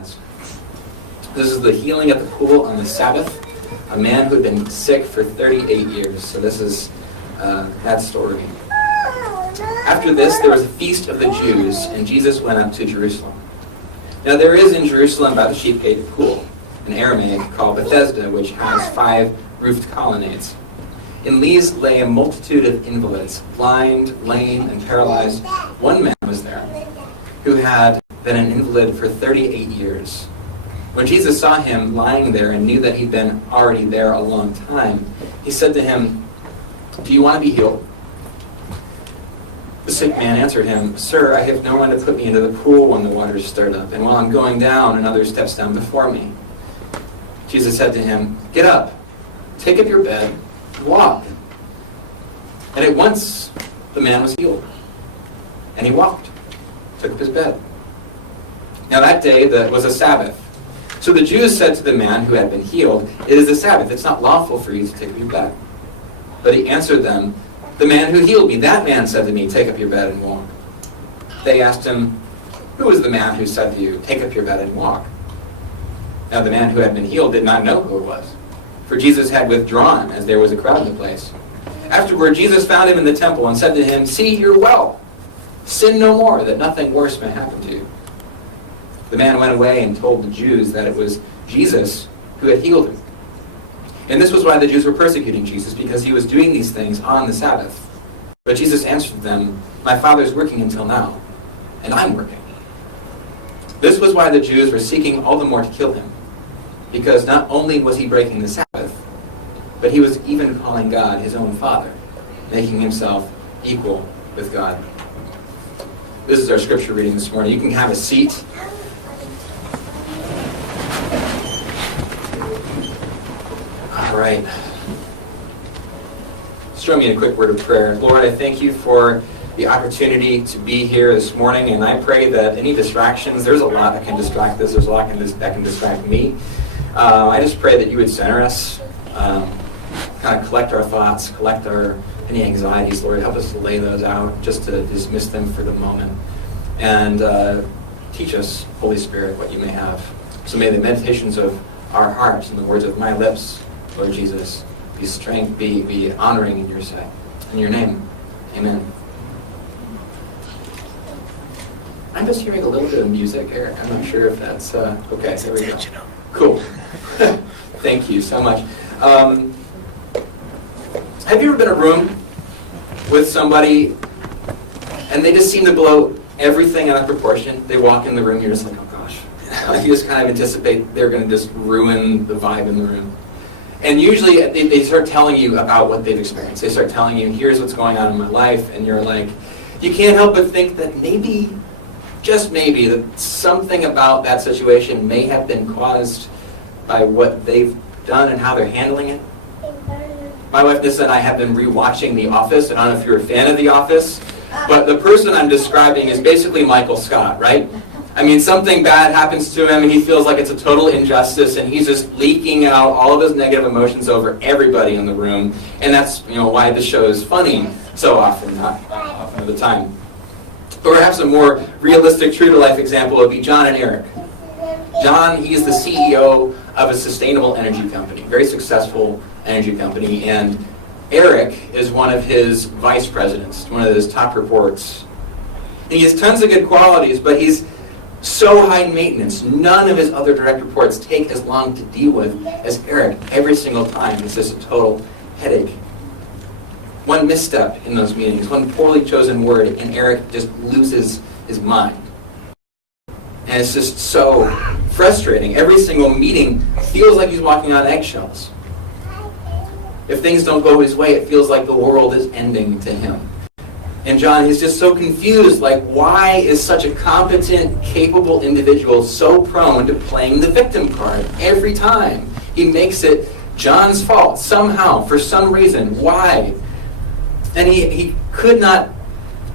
has. This is the healing at the pool on the Sabbath. A man who had been sick for 38 years. So this is that story. After this, there was a feast of the Jews, and Jesus went up to Jerusalem. Now there is in Jerusalem by the sheep gate a pool, in Aramaic called Bethesda, which has 5 roofed colonnades. In these lay a multitude of invalids, blind, lame, and paralyzed. One man was there who had been an invalid for 38 years. When Jesus saw him lying there and knew that he'd been already there a long time, he said to him, "Do you want to be healed?" The sick man answered him, "Sir, I have no one to put me into the pool when the waters stirred up, and while I'm going down, another steps down before me." Jesus said to him, "Get up, take up your bed, and walk." And at once the man was healed. And he walked, took up his bed. Now that day was a Sabbath. So the Jews said to the man who had been healed, "It is the Sabbath. It's not lawful for you to take up your bed." But he answered them, "The man who healed me, that man said to me, 'Take up your bed and walk.'" They asked him, "Who was the man who said to you, 'Take up your bed and walk'?" Now the man who had been healed did not know who it was, for Jesus had withdrawn, as there was a crowd in the place. Afterward, Jesus found him in the temple and said to him, "See, you're well. Sin no more, that nothing worse may happen to you." The man went away and told the Jews that it was Jesus who had healed him. And this was why the Jews were persecuting Jesus, because he was doing these things on the Sabbath. But Jesus answered them, "My Father's working until now, and I'm working." This was why the Jews were seeking all the more to kill him, because not only was he breaking the Sabbath, but he was even calling God his own Father, making himself equal with God. This is our scripture reading this morning. You can have a seat. All right. Let's join me in a quick word of prayer. Lord, I thank you for the opportunity to be here this morning, and I pray that any distractions, there's a lot that can distract us, there's a lot that can distract me. I just pray that you would center us, kind of collect our thoughts, collect any anxieties. Lord, help us to lay those out, just to dismiss them for the moment. And teach us, Holy Spirit, what you may have. So may the meditations of our hearts and the words of my lips, Lord Jesus, be honoring in your sight. In your name, amen. I'm just hearing a little bit of music, Eric. I'm not sure if that's okay. There we go. Cool. Thank you so much. Have you ever been in a room with somebody and they just seem to blow everything out of proportion? They walk in the room, you're just like, oh gosh. You just kind of anticipate they're going to just ruin the vibe in the room. And usually they start telling you about what they've experienced. They start telling you, here's what's going on in my life. And you're like, you can't help but think that maybe, just maybe, that something about that situation may have been caused by what they've done and how they're handling it. My wife Nissa and I have been rewatching The Office, and I don't know if you're a fan of The Office, but the person I'm describing is basically Michael Scott, right? I mean, something bad happens to him, and he feels like it's a total injustice, and he's just leaking out all of his negative emotions over everybody in the room, and that's why the show is funny so often, not often of the time. But perhaps a more realistic, true-to-life example would be John and Eric. John, he's the CEO of a sustainable energy company, very successful energy company, and Eric is one of his vice presidents, one of his top reports. And he has tons of good qualities, but he's so high maintenance. None of his other direct reports take as long to deal with as Eric every single time. It's just a total headache. One misstep in those meetings, one poorly chosen word, and Eric just loses his mind. And it's just so frustrating. Every single meeting feels like he's walking on eggshells. If things don't go his way, it feels like the world is ending to him. And John, he's just so confused, like, why is such a competent, capable individual so prone to playing the victim card every time? He makes it John's fault, somehow, for some reason. Why? And he could not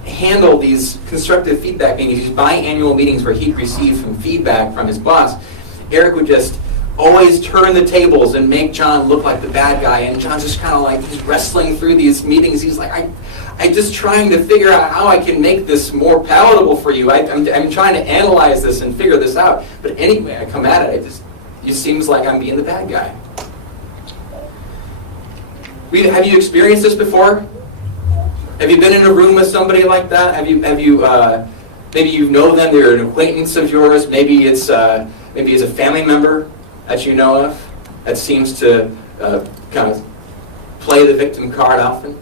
handle these constructive feedback meetings, these biannual meetings where he'd receive some feedback from his boss. Eric would just always turn the tables and make John look like the bad guy. And John's just kind of like, he's wrestling through these meetings. He's like, I'm just trying to figure out how I can make this more palatable for you. I'm trying to analyze this and figure this out. But anyway, I come at it. It seems like I'm being the bad guy. Have you experienced this before? Have you been in a room with somebody like that? Have you maybe you know them, they're an acquaintance of yours, maybe it's a family member that you know of that seems to kind of play the victim card often?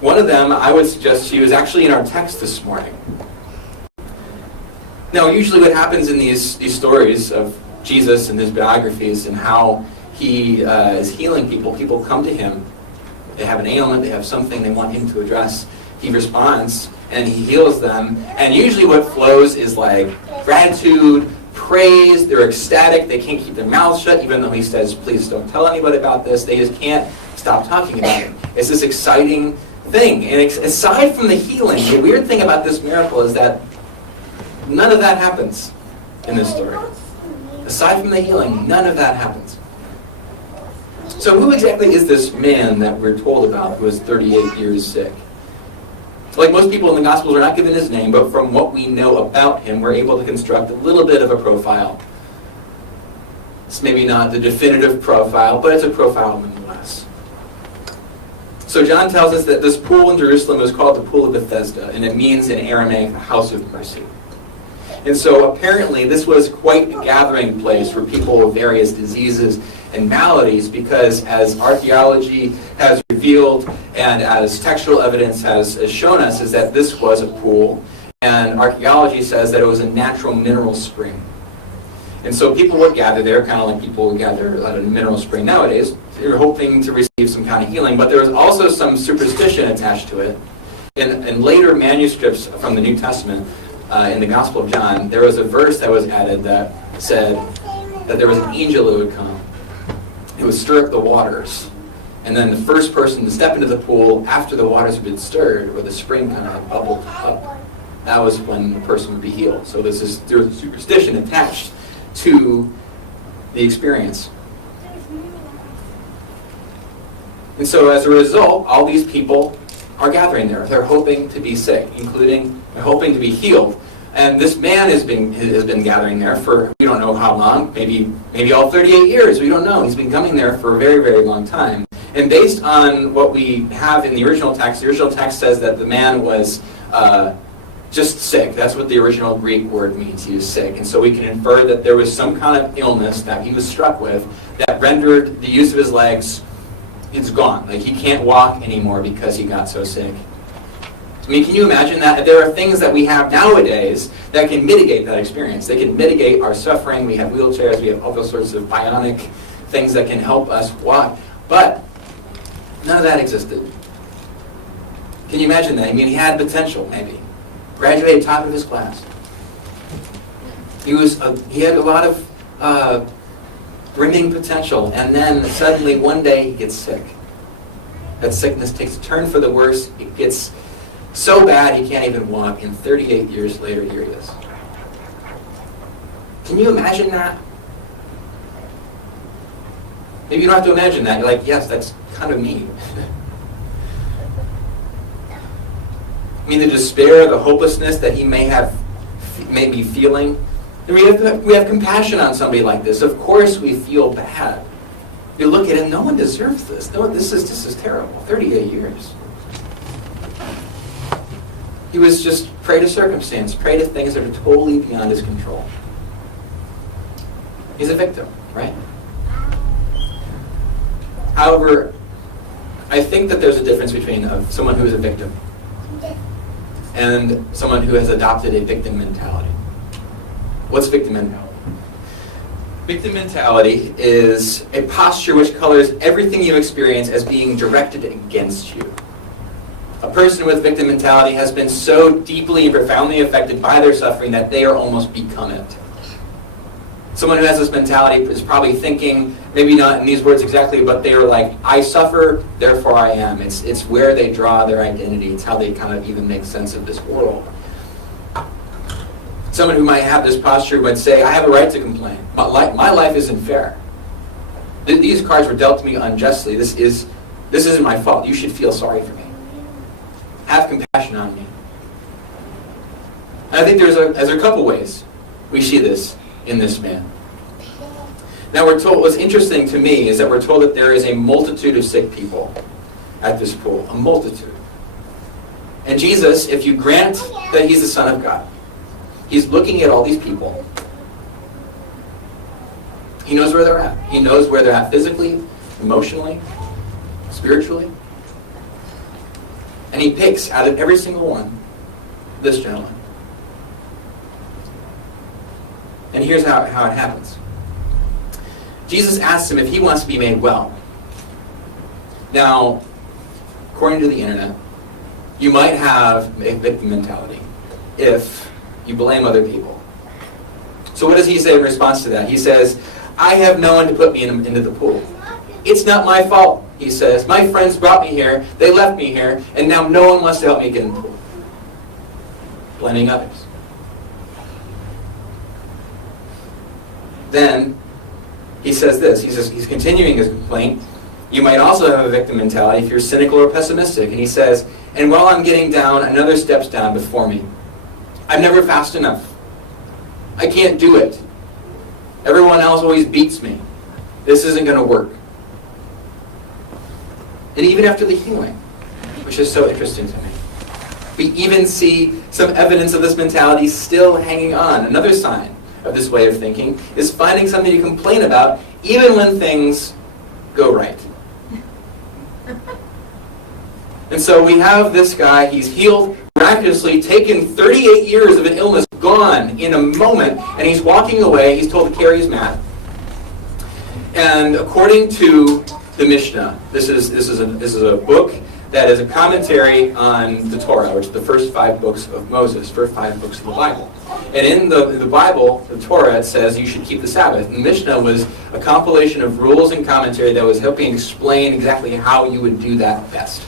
One of them, I would suggest to you, is actually in our text this morning. Now, usually what happens in these stories of Jesus and his biographies and how he is healing people, people come to him. They have an ailment, they have something they want him to address. He responds and he heals them. And usually what flows is like gratitude, praise, they're ecstatic, they can't keep their mouths shut even though he says, please don't tell anybody about this. They just can't stop talking about it. It's this exciting thing. And aside from the healing, the weird thing about this miracle is that none of that happens in this story. Aside from the healing, none of that happens. So who exactly is this man that we're told about who is 38 years sick? Like most people in the Gospels are not given his name, but from what we know about him, we're able to construct a little bit of a profile. It's maybe not the definitive profile, but it's a profile nonetheless. So John tells us that this pool in Jerusalem is called the Pool of Bethesda, and it means in Aramaic, the house of mercy. And so apparently this was quite a gathering place for people with various diseases and maladies, because as archaeology has revealed and as textual evidence has shown us, is that this was a pool, and archaeology says that it was a natural mineral spring. And so people would gather there, kind of like people would gather at a mineral spring nowadays. They were hoping to receive some kind of healing, but there was also some superstition attached to it. In later manuscripts from the New Testament, in the Gospel of John, there was a verse that was added that said that there was an angel who would come. It would stir up the waters. And then the first person to step into the pool after the waters had been stirred, or the spring kind of bubbled up, that was when the person would be healed. So there was a superstition attached to the experience. And so as a result, all these people are gathering there. They're hoping to be sick, including they're hoping to be healed. And this man has been gathering there for, we don't know how long, maybe all 38 years, we don't know. He's been coming there for a very, very long time. And based on what we have in the original text says that the man was just sick. That's what the original Greek word means. He was sick. And so we can infer that there was some kind of illness that he was struck with that rendered the use of his legs, it's gone. Like he can't walk anymore because he got so sick. I mean, can you imagine that? There are things that we have nowadays that can mitigate that experience. They can mitigate our suffering. We have wheelchairs. We have all those sorts of bionic things that can help us walk. But none of that existed. Can you imagine that? I mean, he had potential, maybe. Graduated top of his class. He had a lot of brimming potential, and then suddenly one day he gets sick. That sickness takes a turn for the worse. It gets so bad he can't even walk, and 38 years later, here he is. Can you imagine that? Maybe you don't have to imagine that. You're like, yes, that's kind of me. I mean, the despair, the hopelessness that he may be feeling. And we have compassion on somebody like this. Of course we feel bad. You look at him, no one deserves this. No, this is terrible. 38 years. He was just prey to circumstance, prey to things that are totally beyond his control. He's a victim, right? However, I think that there's a difference between someone who is a victim and someone who has adopted a victim mentality. What's victim mentality? Victim mentality is a posture which colors everything you experience as being directed against you. A person with victim mentality has been so deeply and profoundly affected by their suffering that they are almost become it. Someone who has this mentality is probably thinking, maybe not in these words exactly, but they are like, I suffer, therefore I am. It's where they draw their identity. It's how they kind of even make sense of this world. Someone who might have this posture would say, I have a right to complain. My life isn't fair. These cards were dealt to me unjustly. This isn't my fault. You should feel sorry for me. Have compassion on me. And I think there's a couple ways we see this in this man. Now we're told, what's interesting to me is that we're told that there is a multitude of sick people at this pool. A multitude. And Jesus, if you grant that he's the Son of God, he's looking at all these people. He knows where they're at. He knows where they're at physically, emotionally, spiritually. And he picks out of every single one this gentleman. And here's how it happens. Jesus asks him if he wants to be made well. Now, according to the internet, you might have a victim mentality if you blame other people. So what does he say in response to that? He says, I have no one to put me into the pool. It's not my fault, he says. My friends brought me here, they left me here, and now no one wants to help me get in the pool. Blaming others. Then he says this, he's continuing his complaint. You might also have a victim mentality if you're cynical or pessimistic. And he says, and while I'm getting down, another steps down before me. I'm never fast enough. I can't do it. Everyone else always beats me. This isn't going to work. And even after the healing, which is so interesting to me, we even see some evidence of this mentality still hanging on. Another sign of this way of thinking is finding something to complain about even when things go right. And so we have this guy, he's healed, miraculously taken 38 years of an illness, gone in a moment, and he's walking away. He's told to carry his mat. And according to the Mishnah, this is a book that is a commentary on the Torah, which is the first 5 books of Moses, first 5 books of the Bible. And in the Bible, the Torah, it says you should keep the Sabbath. And the Mishnah was a compilation of rules and commentary that was helping explain exactly how you would do that best.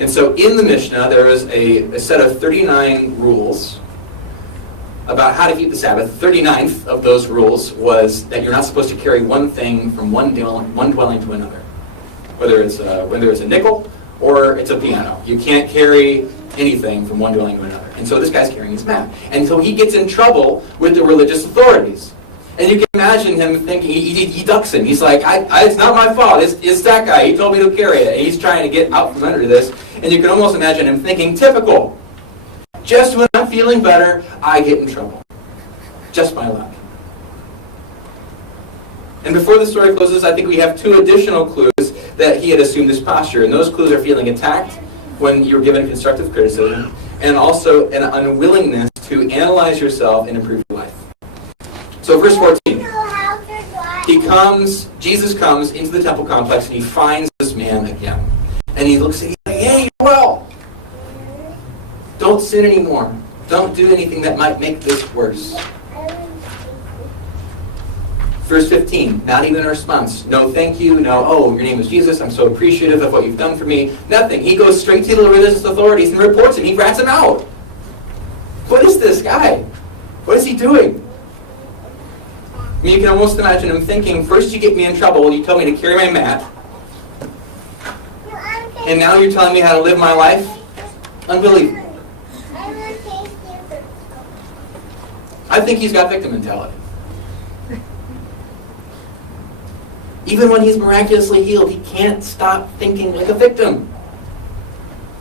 And so in the Mishnah, there is a set of 39 rules about how to keep the Sabbath. The 39th of those rules was that you're not supposed to carry one thing from one dwelling to another. Whether it's a nickel or it's a piano. You can't carry anything from one dwelling to another. And so this guy's carrying his mat. And so he gets in trouble with the religious authorities. And you can imagine him thinking, he ducks him. He's like, it's not my fault. It's that guy. He told me to carry it. And he's trying to get out from under this. And you can almost imagine him thinking, typical. Just when I'm feeling better, I get in trouble. Just my luck. And before the story closes, I think we have 2 additional clues that he had assumed this posture. And those clues are feeling attacked when you're given constructive criticism, and also an unwillingness to analyze yourself and improve your life. So verse 14. Jesus comes into the temple complex and he finds this man again. And he looks at him like, hey, you're well. Don't sin anymore. Don't do anything that might make this worse. Verse 15, not even a response. No thank you, no, oh, your name is Jesus, I'm so appreciative of what you've done for me. Nothing. He goes straight to the religious authorities and reports him. He rats him out. What is this guy? What is he doing? I mean, you can almost imagine him thinking, first you get me in trouble, you tell me to carry my mat, and now you're telling me how to live my life? Unbelievable. I think he's got victim mentality. Even when he's miraculously healed, he can't stop thinking like a victim.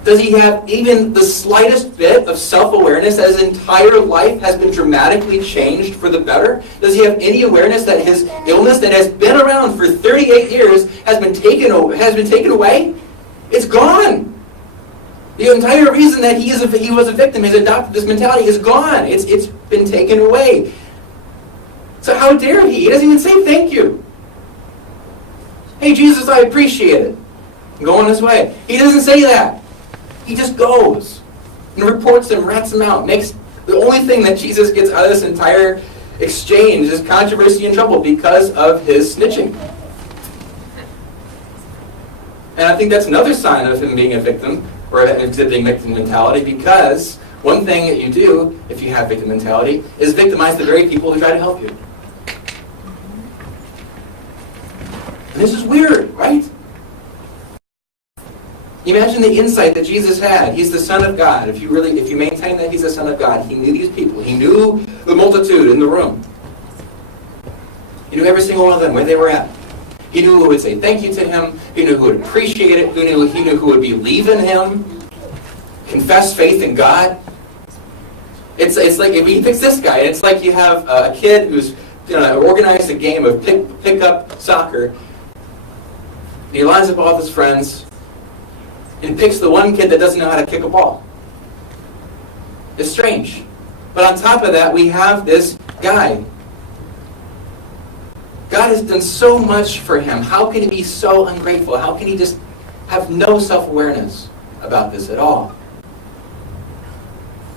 Does he have even the slightest bit of self-awareness that his entire life has been dramatically changed for the better? Does he have any awareness that his illness that has been around for 38 years has been taken away? It's gone. The entire reason that he was a victim, he's adopted this mentality, is gone. It's been taken away. So how dare he? He doesn't even say thank you. Hey, Jesus, I appreciate it. I'm going this way. He doesn't say that. He just goes and reports him, rats him out. Makes the only thing that Jesus gets out of this entire exchange is controversy and trouble because of his snitching. And I think that's another sign of him being a victim or exhibiting victim mentality, because One thing that you do, if you have victim mentality, is victimize the very people who try to help you. And this is weird, right? Imagine the insight that Jesus had. He's the Son of God. If you maintain that He's the Son of God, He knew these people. He knew the multitude in the room. He knew every single one of them, where they were at. He knew who would say thank you to Him. He knew who would appreciate it. He knew who would believe in Him, confess faith in God. It's like, if He picks this guy, it's like you have a kid who's organized a game of pick-up soccer. And he lines up all of his friends and picks the one kid that doesn't know how to kick a ball. It's strange. But on top of that, we have this guy. God has done so much for him. How can he be so ungrateful? How can he just have no self-awareness about this at all?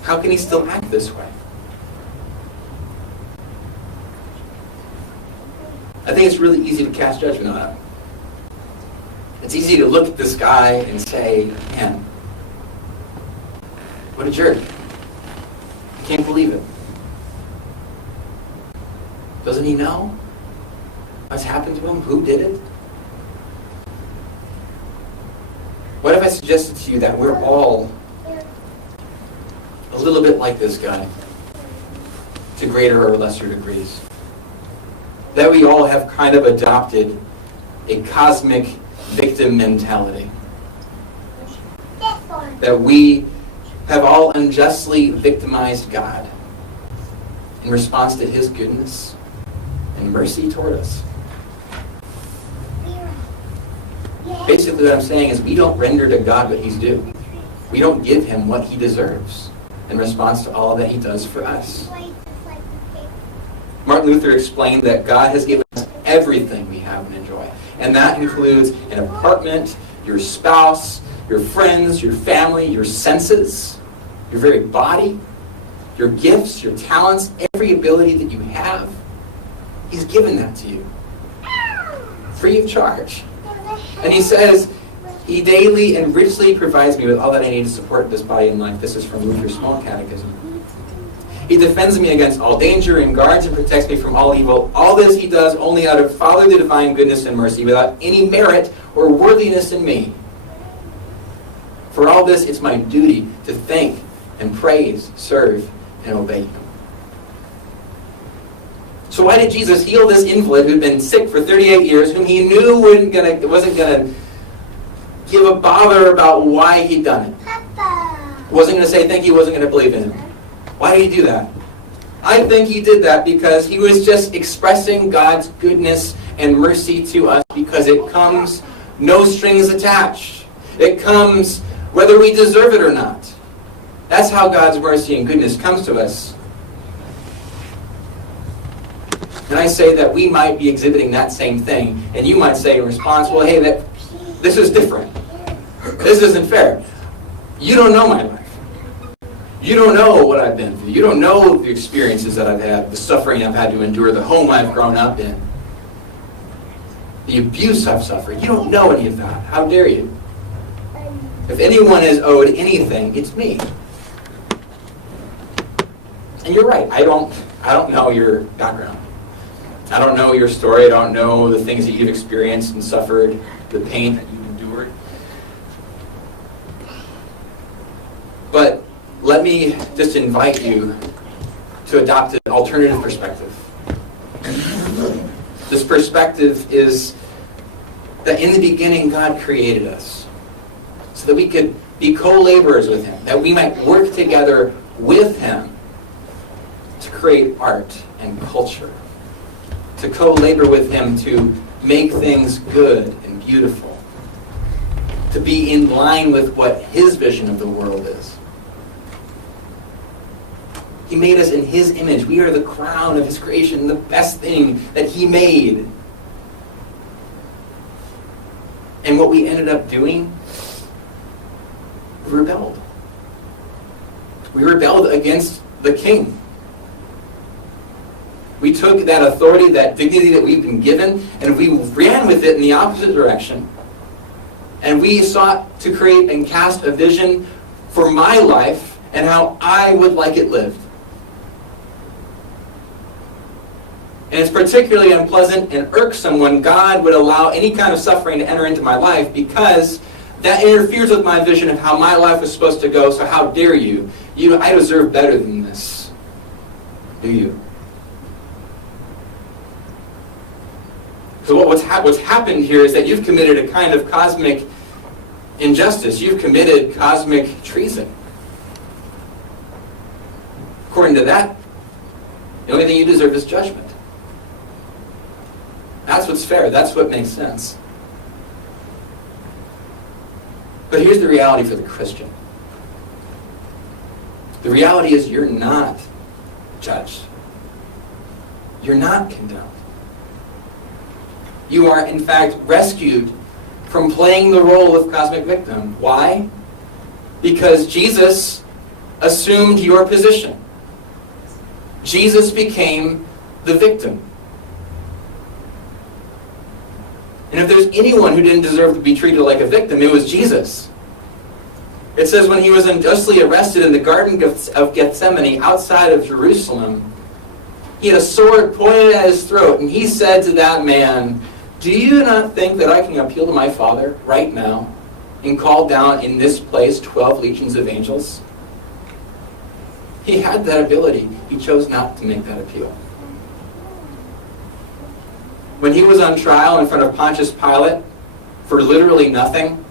How can he still act this way? I think it's really easy to cast judgment on him. It's easy to look at this guy and say, man, what a jerk. I can't believe it. Doesn't he know what's happened to him? Who did it? What if I suggested to you that we're all a little bit like this guy, to greater or lesser degrees? That we all have kind of adopted a cosmic victim mentality. That we have all unjustly victimized God in response to His goodness and mercy toward us. Basically what I'm saying is we don't render to God what He's due. We don't give Him what He deserves in response to all that He does for us. Martin Luther explained that God has given us everything we have and enjoy. And that includes an apartment, your spouse, your friends, your family, your senses, your very body, your gifts, your talents, every ability that you have. He's given that to you, free of charge. And He says, He daily and richly provides me with all that I need to support this body and life. This is from Luther's Small Catechism. He defends me against all danger and guards and protects me from all evil. All this He does only out of fatherly divine goodness and mercy, without any merit or worthiness in me. For all this, it's my duty to thank and praise, serve, and obey Him. So why did Jesus heal this invalid who'd been sick for 38 years, whom He knew wasn't going to give a bother about why He'd done it? Wasn't going to say thank you, wasn't going to believe in Him. Why did He do that? I think He did that because He was just expressing God's goodness and mercy to us, because it comes no strings attached. It comes whether we deserve it or not. That's how God's mercy and goodness comes to us. And I say that we might be exhibiting that same thing, and you might say in response, well, hey, this is different. This isn't fair. You don't know my life. You don't know what I've been through. You don't know the experiences that I've had, the suffering I've had to endure, the home I've grown up in, the abuse I've suffered. You don't know any of that. How dare you? If anyone is owed anything, it's me. And you're right. I don't know your background. I don't know your story. I don't know the things that you've experienced and suffered, the pain that you've endured. But let me just invite you to adopt an alternative perspective. This perspective is that in the beginning God created us so that we could be co-laborers with Him, that we might work together with Him to create art and culture, to co-labor with Him to make things good and beautiful, to be in line with what His vision of the world is. He made us in His image. We are the crown of His creation, the best thing that He made. And what we ended up doing, we rebelled. We rebelled against the King. We took that authority, that dignity that we've been given, and we ran with it in the opposite direction. And we sought to create and cast a vision for my life and how I would like it lived. And it's particularly unpleasant and irksome when God would allow any kind of suffering to enter into my life, because that interferes with my vision of how my life was supposed to go. So how dare you? I deserve better than this. Do you? So what's happened here is that you've committed a kind of cosmic injustice. You've committed cosmic treason. According to that, the only thing you deserve is judgment. That's what's fair. That's what makes sense. But here's the reality for the Christian. The reality is you're not judged. You're not condemned. You are, in fact, rescued from playing the role of cosmic victim. Why? Because Jesus assumed your position. Jesus became the victim. And if there's anyone who didn't deserve to be treated like a victim, it was Jesus. It says when he was unjustly arrested in the Garden of Gethsemane outside of Jerusalem, he had a sword pointed at his throat, and he said to that man, "Do you not think that I can appeal to my Father right now and call down in this place 12 legions of angels?" He had that ability. He chose not to make that appeal. When he was on trial in front of Pontius Pilate for literally nothing,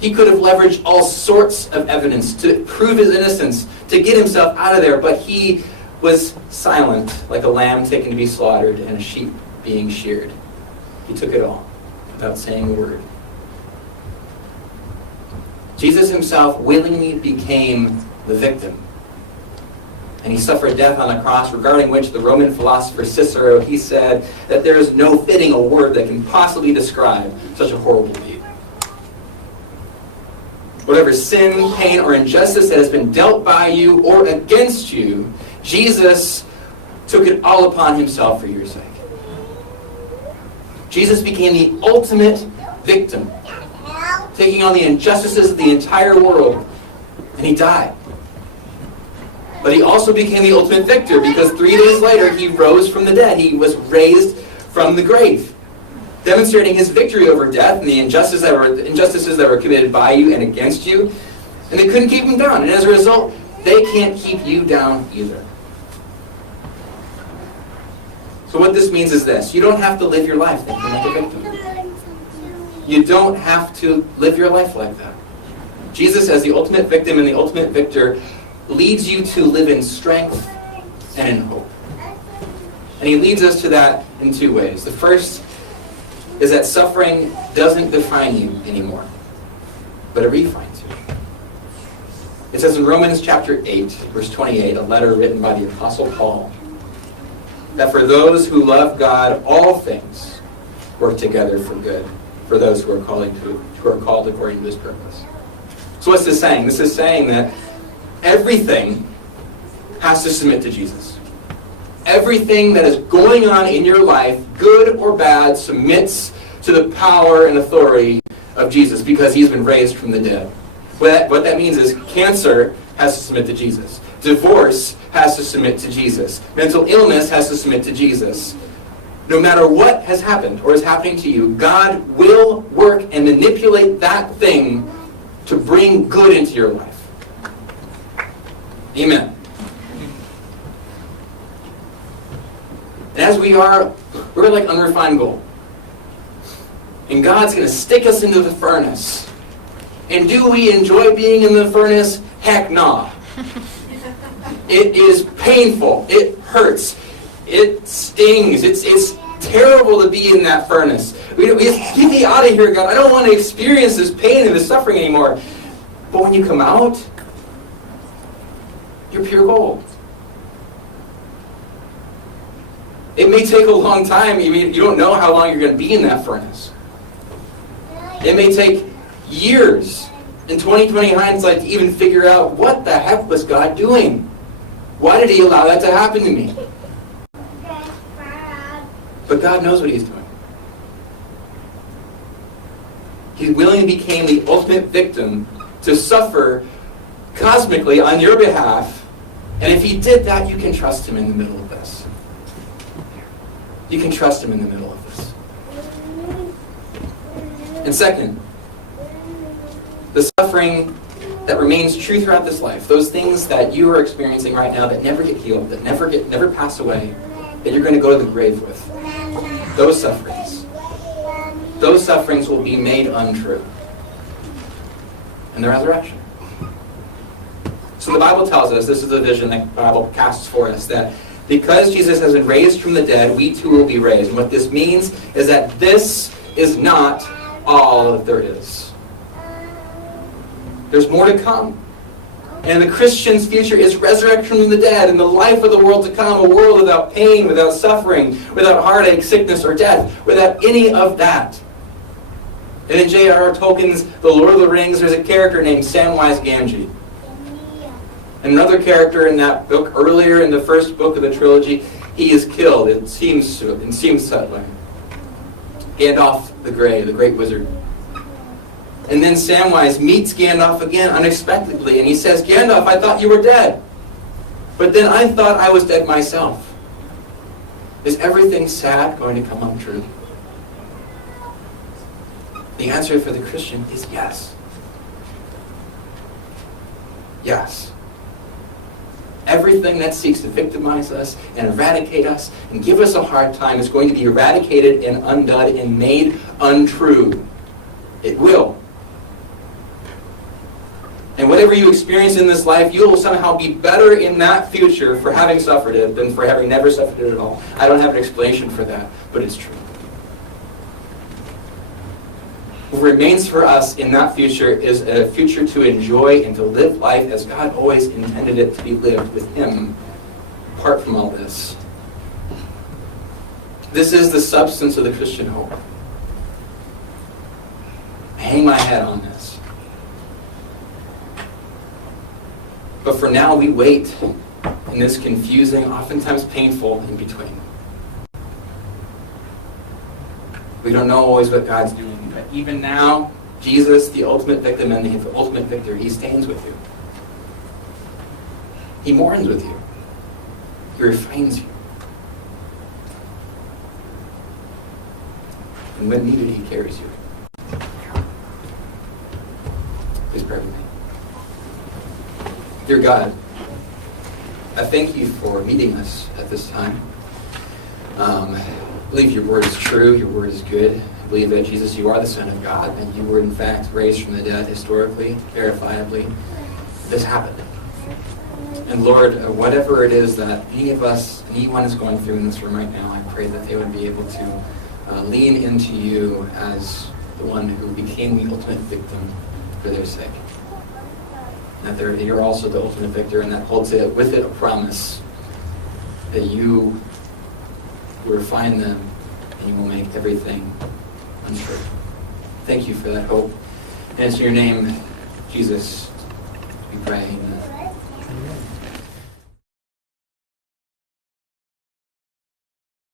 he could have leveraged all sorts of evidence to prove his innocence, to get himself out of there, but he was silent, like a lamb taken to be slaughtered and a sheep being sheared. He took it all without saying a word. Jesus himself willingly became the victim. And he suffered death on the cross, regarding which the Roman philosopher Cicero, he said that there is no fitting a word that can possibly describe such a horrible deed. Whatever sin, pain, or injustice that has been dealt by you or against you, Jesus took it all upon himself for your sake. Jesus became the ultimate victim, taking on the injustices of the entire world, and he died. But he also became the ultimate victor, because 3 days later he rose from the dead. He was raised from the grave, demonstrating his victory over death and the injustices that were committed by you and against you. And they couldn't keep him down. And as a result, they can't keep you down either. So what this means is this: you don't have to live your life thinking like a victim. You don't have to live your life like that. Jesus, as the ultimate victim and the ultimate victor, leads you to live in strength and in hope. And he leads us to that in 2 ways. The first is that suffering doesn't define you anymore, but it refines you. It says in Romans chapter 8, verse 28, a letter written by the Apostle Paul, that for those who love God, all things work together for good, for those who are called according to his purpose. So what's this saying? This is saying that everything has to submit to Jesus. Everything that is going on in your life, good or bad, submits to the power and authority of Jesus, because he's been raised from the dead. What that means is cancer has to submit to Jesus. Divorce has to submit to Jesus. Mental illness has to submit to Jesus. No matter what has happened or is happening to you, God will work and manipulate that thing to bring good into your life. Amen. And as we're like unrefined gold. And God's going to stick us into the furnace. And do we enjoy being in the furnace? Heck no. It is painful. It hurts. It stings. It's terrible to be in that furnace. We get me out of here, God. I don't want to experience this pain and this suffering anymore. But when you come out, you're pure gold. It may take a long time. You don't know how long you're going to be in that furnace. It may take years in 2020 hindsight to even figure out what the heck was God doing. Why did he allow that to happen to me? But God knows what he's doing. He willingly became the ultimate victim to suffer cosmically on your behalf. And if he did that, you can trust him in the middle of this. You can trust him in the middle of this. And second, the suffering that remains true throughout this life, those things that you are experiencing right now that never get healed, that never pass away, that you're going to go to the grave with, those sufferings will be made untrue in the resurrection. So the Bible tells us, this is the vision that the Bible casts for us, that because Jesus has been raised from the dead, we too will be raised. And what this means is that this is not all that there is. There's more to come. And the Christian's future is resurrection from the dead and the life of the world to come, a world without pain, without suffering, without heartache, sickness, or death, without any of that. And in J.R.R. Tolkien's The Lord of the Rings, there's a character named Samwise Gamgee. And another character in that book, earlier in the first book of the trilogy, he is killed. It seems that way. Gandalf the Grey, the great wizard. And then Samwise meets Gandalf again unexpectedly, and he says, Gandalf, I thought you were dead. But then I thought I was dead myself. Is everything sad going to come untrue? The answer for the Christian is yes. Yes. Everything that seeks to victimize us and eradicate us and give us a hard time is going to be eradicated and undone and made untrue. It will. And whatever you experience in this life, you will somehow be better in that future for having suffered it than for having never suffered it at all. I don't have an explanation for that, but it's true. What remains for us in that future is a future to enjoy and to live life as God always intended it to be lived with Him, apart from all this. This is the substance of the Christian hope. I hang my head on this. But for now, we wait in this confusing, oftentimes painful in between. We don't know always what God's doing. But even now, Jesus, the ultimate victim and the ultimate victor, He stands with you. He mourns with you. He refines you. And when needed, He carries you. Please pray with me. Dear God, I thank you for meeting us at this time. I believe your word is true, your word is good. I believe that, Jesus, you are the Son of God, and you were in fact raised from the dead historically, verifiably. This happened. And Lord, whatever it is that any of us, anyone is going through in this room right now, I pray that they would be able to lean into you as the one who became the ultimate victim for their sake. That you're also the ultimate victor, and that holds it with it a promise that you will refine them and you will make everything untrue. Thank you for that hope. And it's in your name, Jesus, we pray. Amen.